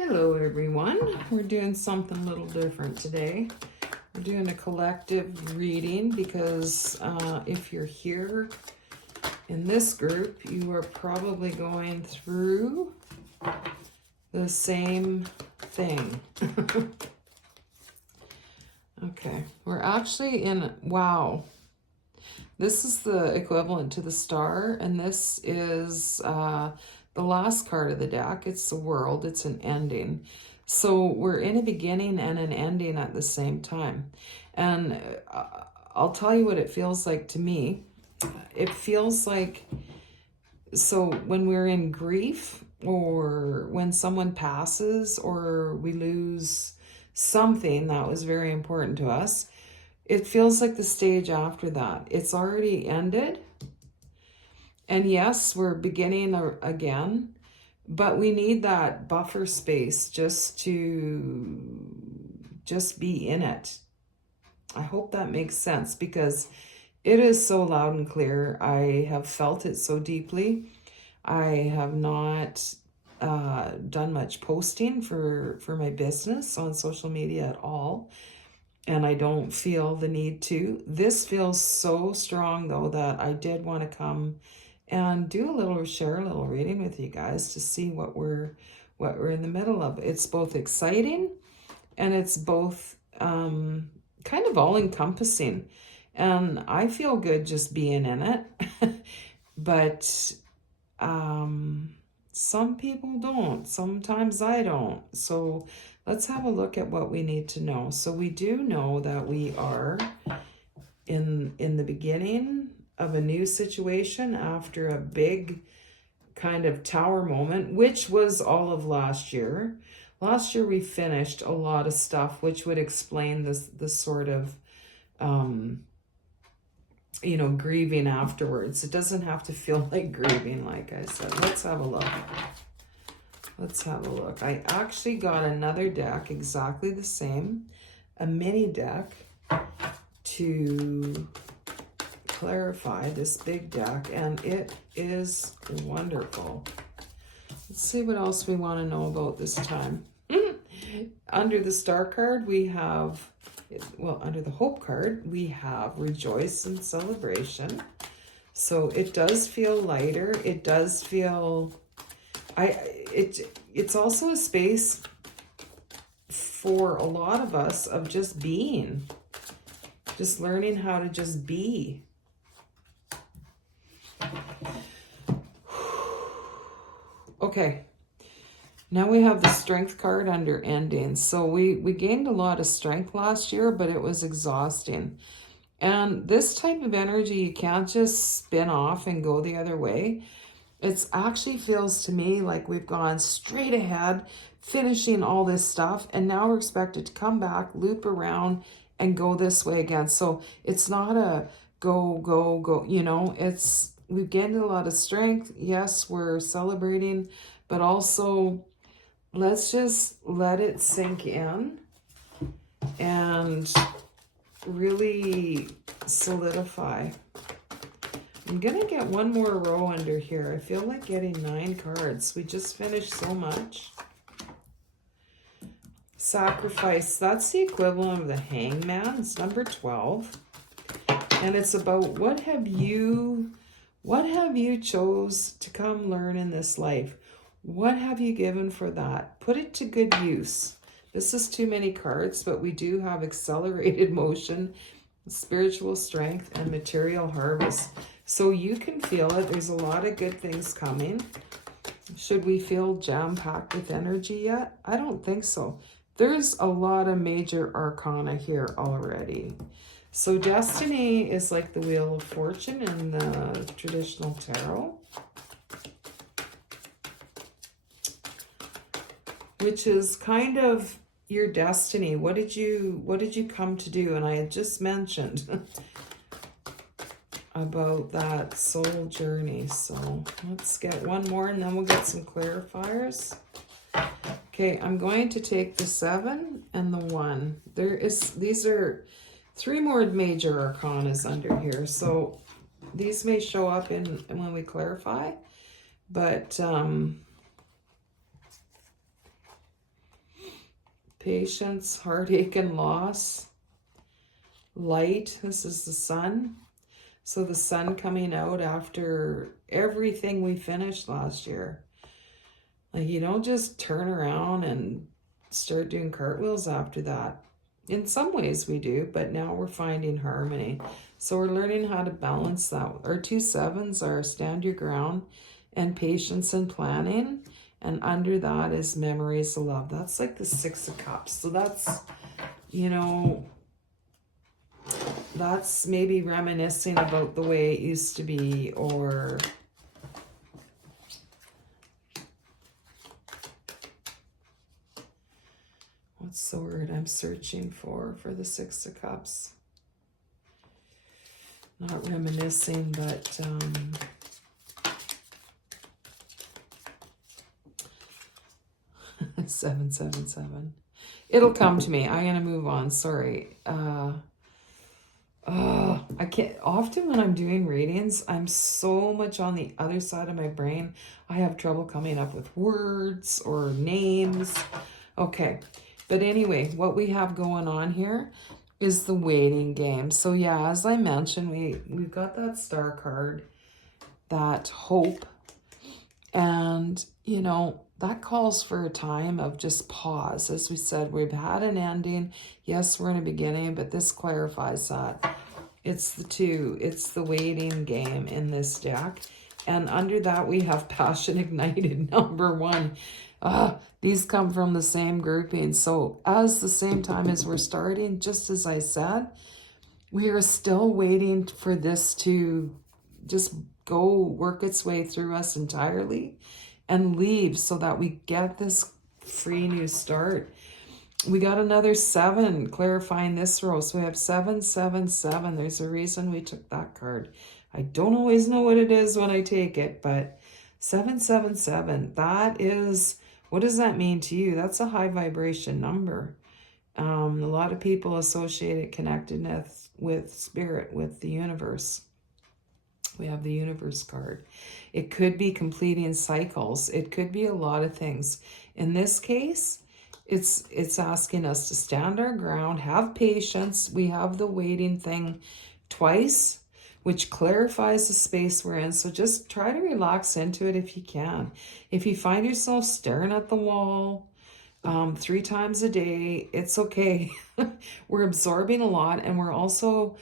Hello everyone. We're doing something a little different today. We're doing a collective reading because if you're here in this group, you are probably going through the same thing. Okay, we're actually in, wow. This is the equivalent to the star, and this is the last card of the deck. It's the world. It's an ending. So we're in a beginning and an ending at the same time. And I'll tell you what it feels like to me. It feels like, so when we're in grief or when someone passes or we lose something that was very important to us, it feels like the stage after that. It's already ended. And yes, we're beginning again, but we need that buffer space just to be in it. I hope that makes sense because it is so loud and clear. I have felt it so deeply. I have not done much posting for my business on social media at all. And I don't feel the need to. This feels so strong though that I did want to come and share a little reading with you guys to see what we're in the middle of. It's both exciting and it's both kind of all encompassing. And I feel good just being in it. But some people don't. Sometimes I don't. So let's have a look at what we need to know. So we do know that we are in the beginning of a new situation after a big kind of tower moment, which was all of last year. Last year we finished a lot of stuff, which would explain this sort of, grieving afterwards. It doesn't have to feel like grieving, like I said. Let's have a look. Let's have a look. I actually got another deck, exactly the same, a mini deck to clarify this big deck, and it is wonderful. Let's see what else we want to know about this time. Under the star card, we have, well, under the hope card, we have rejoice and celebration. So it does feel lighter. It does feel, it's also a space for a lot of us of just being, just learning how to just be. Okay, now we have the strength card under endings. So we gained a lot of strength last year, but it was exhausting. And this type of energy, you can't just spin off and go the other way. It actually feels to me like we've gone straight ahead, finishing all this stuff, and now we're expected to come back, loop around, and go this way again. So it's not a go, go, go, we've gained a lot of strength. Yes, we're celebrating, but also let's just let it sink in and really solidify. I'm gonna get one more row under here. I feel like getting 9 cards. We just finished so much. Sacrifice, that's the equivalent of the Hangman. It's number 12. And it's about what have you chose to come learn in this life? What have you given for that? Put it to good use. This is too many cards, but we do have accelerated motion, spiritual strength, and material harvest. So you can feel it. There's a lot of good things coming. Should we feel jam-packed with energy yet? I don't think so. There's a lot of major arcana here already. So destiny is like the Wheel of Fortune in the traditional tarot, which is kind of your destiny. What did you come to do? And I had just mentioned about that soul journey. So let's get one more and then we'll get some clarifiers. Okay, I'm going to take the 7 and the 1. These are 3 more major arcanas under here. So these may show up when we clarify, but Patience, heartache, and loss. Light, this is the sun. So the sun coming out after everything we finished last year. Like, you don't just turn around and start doing cartwheels after that. In some ways we do, but now we're finding harmony. So we're learning how to balance that. Our 2 sevens are stand your ground and patience and planning. And under that is memories of love. That's like the 6 of cups. So that's, you know, that's maybe reminiscing about the way it used to be, or what's the word I'm searching for the 6 of cups? Not reminiscing, but 777. It'll come to me. I'm gonna move on. Sorry. I can't. Often when I'm doing readings, I'm so much on the other side of my brain. I have trouble coming up with words or names. Okay. But anyway, what we have going on here is the waiting game. So yeah, as I mentioned, we've got that star card, that hope. And, you know, that calls for a time of just pause. As we said, we've had an ending. Yes, we're in a beginning, but this clarifies that. It's the 2. It's the waiting game in this deck. And under that, we have Passion Ignited, number 1. These come from the same grouping. So as the same time as we're starting, just as I said, we are still waiting for this to just go work its way through us entirely and leave so that we get this free new start. We got another 7 clarifying this row. So we have 777. There's a reason we took that card. I don't always know what it is when I take it, but 777, that is, what does that mean to you? That's a high vibration number. A lot of people associate connectedness with spirit, with the universe. We have the universe card. It could be completing cycles. It could be a lot of things. In this case, it's asking us to stand our ground, have patience. We have the waiting thing twice, which clarifies the space we're in. So just try to relax into it if you can. If you find yourself staring at the wall 3 times a day, it's okay. We're absorbing a lot, and we're also,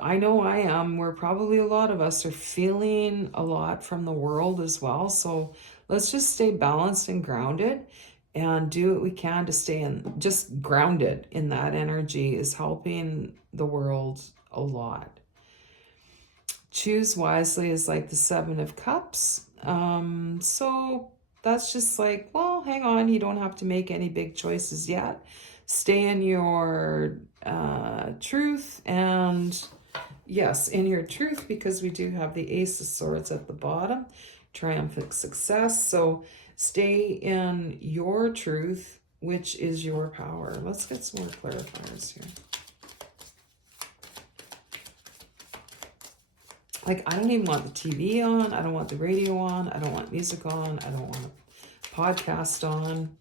I know I am, we're probably, a lot of us are feeling a lot from the world as well. So let's just stay balanced and grounded and do what we can to stay in, just grounded in that energy is helping the world a lot. Choose wisely is like the 7 of cups. So that's just like, well, hang on, you don't have to make any big choices yet. Stay in your truth, and yes, in your truth, because we do have the Ace of Swords at the bottom, triumphant success. So stay in your truth, which is your power. Let's get some more clarifiers here. Like, I don't even want the TV on. I don't want the radio on. I don't want music on. I don't want a podcast on.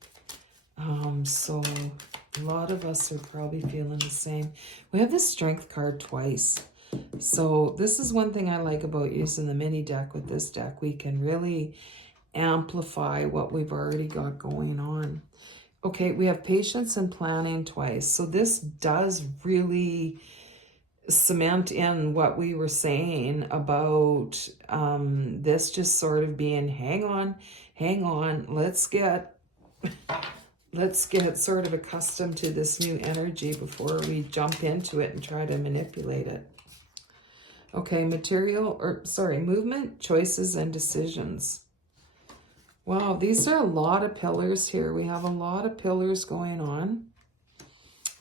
So a lot of us are probably feeling the same. We have the Strength card twice. So this is one thing I like about using the mini deck with this deck. We can really amplify what we've already got going on. Okay, we have patience and planning twice. So this does really cement in what we were saying about this just sort of being, hang on, let's get sort of accustomed to this new energy before we jump into it and try to manipulate it. Okay, movement, choices, and decisions. Wow, these are a lot of pillars here. We have a lot of pillars going on.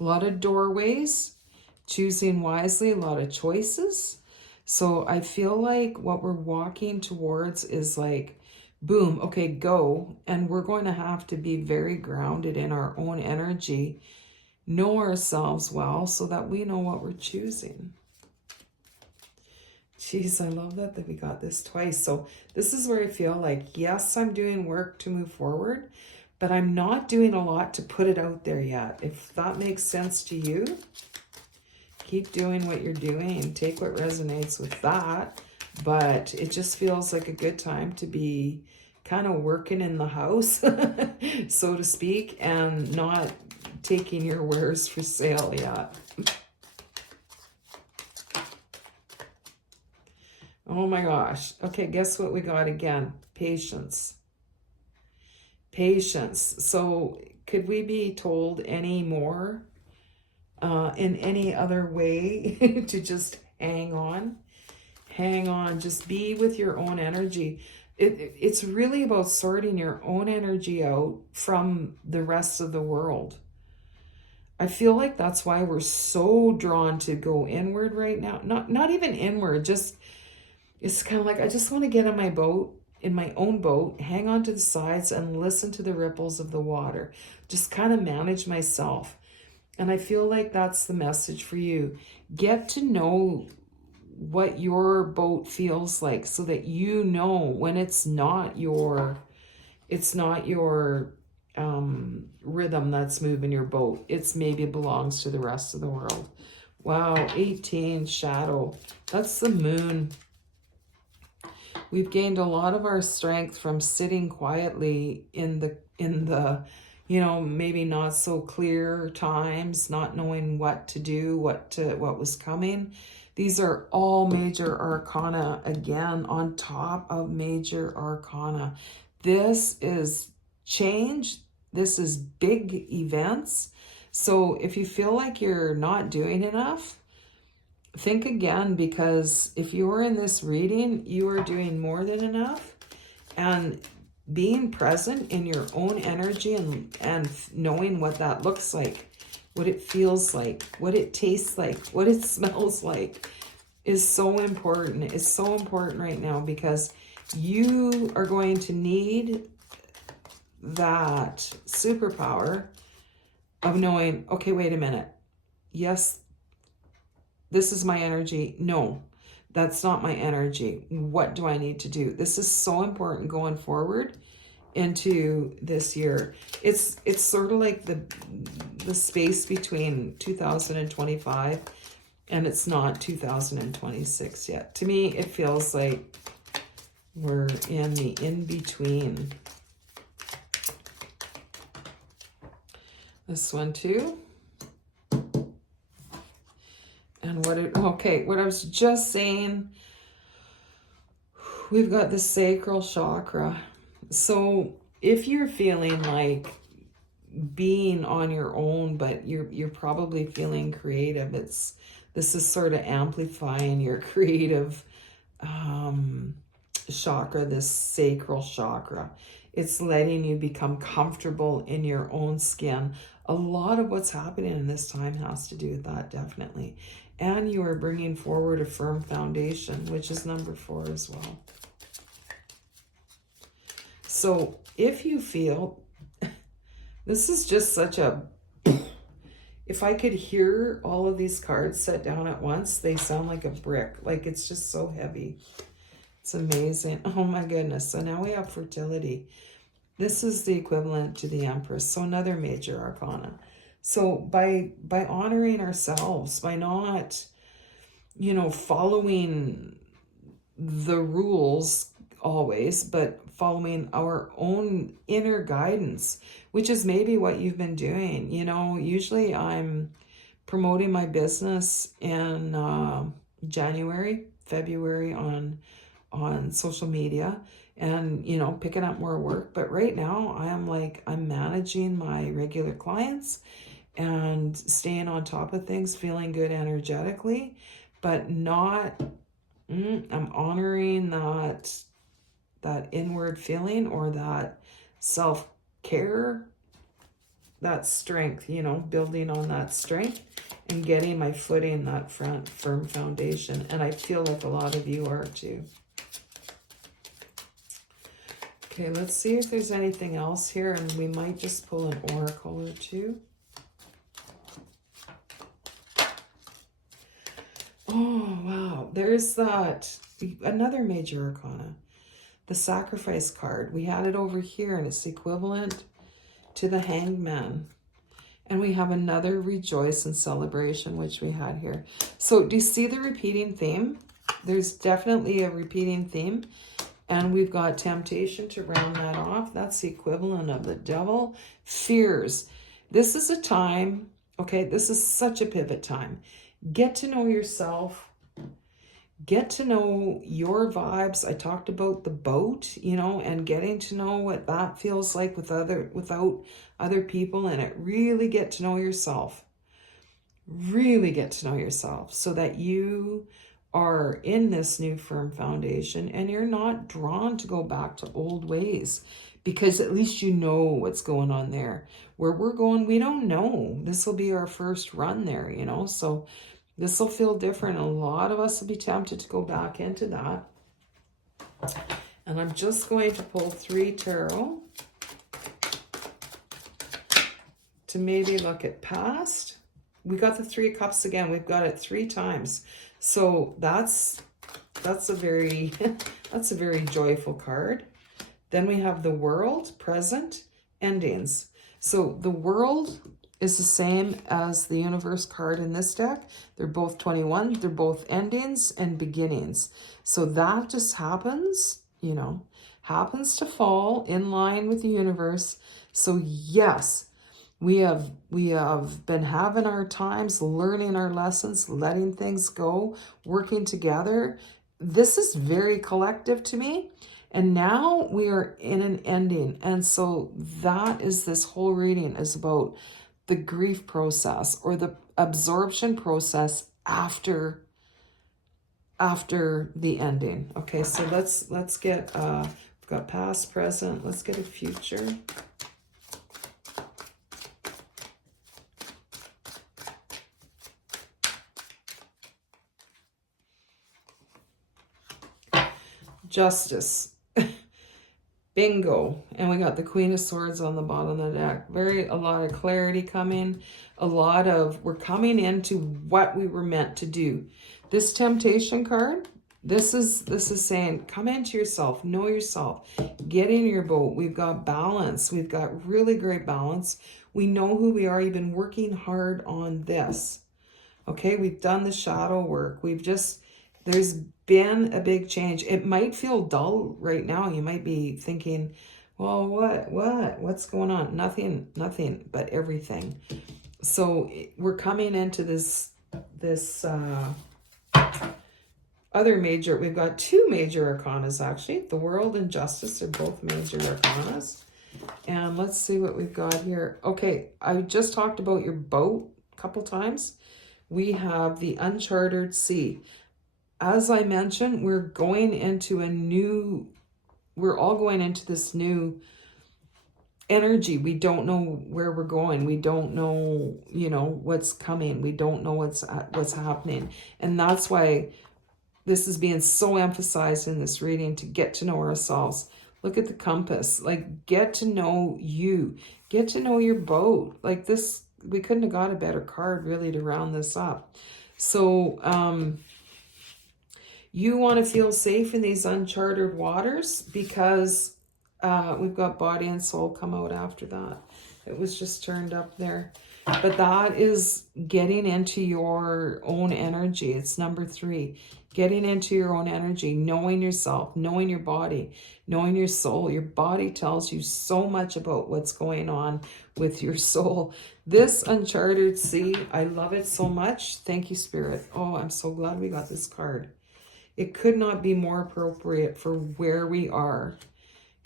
A lot of doorways, choosing wisely, a lot of choices. So I feel like what we're walking towards is like, boom, okay, go. And we're going to have to be very grounded in our own energy, know ourselves well so that we know what we're choosing. Jeez, I love that we got this twice. So this is where I feel like, yes, I'm doing work to move forward, but I'm not doing a lot to put it out there yet. If that makes sense to you, keep doing what you're doing and take what resonates with that. But it just feels like a good time to be kind of working in the house, so to speak, and not taking your wares for sale yet. Oh my gosh. Okay, guess what we got again? Patience. Patience. So could we be told any more in any other way to just hang on? Hang on. Just be with your own energy. It's really about sorting your own energy out from the rest of the world. I feel like that's why we're so drawn to go inward right now. Not even inward, just it's kind of like I just want to get in my boat, in my own boat, hang on to the sides and listen to the ripples of the water. Just kind of manage myself. And I feel like that's the message for you. Get to know what your boat feels like so that you know when it's not your rhythm that's moving your boat. It's maybe belongs to the rest of the world. Wow, 18 shadow. That's the moon. We've gained a lot of our strength from sitting quietly in the maybe not so clear times, not knowing what to do, what was coming. These are all major arcana again on top of major arcana. This is change. This is big events. So if you feel like you're not doing enough, think again, because if you are in this reading, you are doing more than enough. And being present in your own energy and knowing what that looks like, what it feels like, what it tastes like, what it smells like is so important. It's so important right now because you are going to need that superpower of knowing, okay, wait a minute. Yes, this is my energy. No, that's not my energy. What do I need to do? This is so important going forward into this year. It's sort of like the space between 2025 and it's not 2026 yet. To me, it feels like we're in the in-between. This one too. And what I was just saying, we've got the sacral chakra. So if you're feeling like being on your own, but you're probably feeling creative, this is sort of amplifying your creative chakra, this sacral chakra. It's letting you become comfortable in your own skin. A lot of what's happening in this time has to do with that, definitely. And you are bringing forward a firm foundation, which is number 4 as well. So if you feel, this is just such a, if I could hear all of these cards set down at once, they sound like a brick. Like it's just so heavy. It's amazing. Oh my goodness. So now we have fertility. This is the equivalent to the Empress. So another major arcana. So by honoring ourselves, by not, following the rules always, but following our own inner guidance, which is maybe what you've been doing. Usually I'm promoting my business in January, February on social media and, picking up more work. But right now I'm managing my regular clients and staying on top of things, feeling good energetically, but not, I'm honoring that inward feeling or that self-care, that strength, building on that strength and getting my footing, that firm foundation. And I feel like a lot of you are too. Okay, let's see if there's anything else here, and we might just pull an oracle or two. Oh, wow. There's another major arcana, the sacrifice card. We had it over here, and it's equivalent to the Hanged Man. And we have another rejoice and celebration, which we had here. So do you see the repeating theme? There's definitely a repeating theme. And we've got temptation to round that off. That's the equivalent of the devil. Fears. This is a time, okay, this is such a pivot time. Get to know yourself. Get to know your vibes. I talked about the boat, you know, and getting to know what that feels like without other people, and it really get to know yourself. Really get to know yourself so that you are in this new firm foundation and you're not drawn to go back to old ways, because at least you know what's going on there. Where we're going, we don't know. This will be our first run there, you know, so this will feel different. A lot of us will be tempted to go back into that. And I'm just going to pull 3 tarot to maybe look at past. We got the 3 of Cups again. We've got it 3 times. So that's a very that's a very joyful card. Then we have the World, present, endings. So the World is the same as the Universe card in this deck. They're both 21. They're both endings and beginnings. So that just happens, you know, happens to fall in line with the universe. So yes, we have been having our times, learning our lessons, letting things go, working together. This is very collective to me. And now we are in an ending. And so that is, this whole reading is about the grief process or the absorption process after the ending. Okay, so let's get we've got past, present, let's get a future. Justice. Bingo. And we got the Queen of Swords on the bottom of the deck. A lot of clarity coming. We're coming into what we were meant to do. This Temptation card, this is saying, come into yourself, know yourself, get in your boat. We've got balance. We've got really great balance. We know who we are. You've been working hard on this. Okay, we've done the shadow work. There's been a big change. It might feel dull right now. You might be thinking, well, what's going on? Nothing, but everything. So we're coming into this other major. We've got 2 major arcanas, actually. The World and Justice are both major arcanas. And let's see what we've got here. Okay, I just talked about your boat a couple times. We have the Uncharted Sea. As I mentioned, we're all going into this new energy. We don't know where we're going. We don't know, you know, what's coming. We don't know what's happening. And that's why this is being so emphasized in this reading, to get to know ourselves. Look at the compass. Like, get to know you. Get to know your boat. Like this, we couldn't have got a better card really to round this up. So, you want to feel safe in these uncharted waters, because we've got body and soul come out after that. It was just turned up there. But that is getting into your own energy. It's number 3. Getting into your own energy, knowing yourself, knowing your body, knowing your soul. Your body tells you so much about what's going on with your soul. This Uncharted Sea, I love it so much. Thank you, Spirit. Oh, I'm so glad we got this card. It could not be more appropriate for where we are.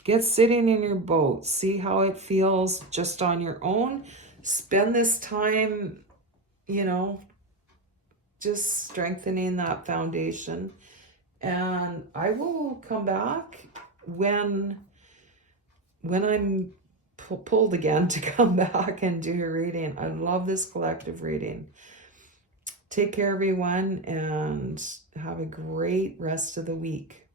Get sitting in your boat. See how it feels just on your own. Spend this time, you know, just strengthening that foundation. And I will come back when I'm pulled again to come back and do a reading. I love this collective reading. Take care, everyone, and have a great rest of the week.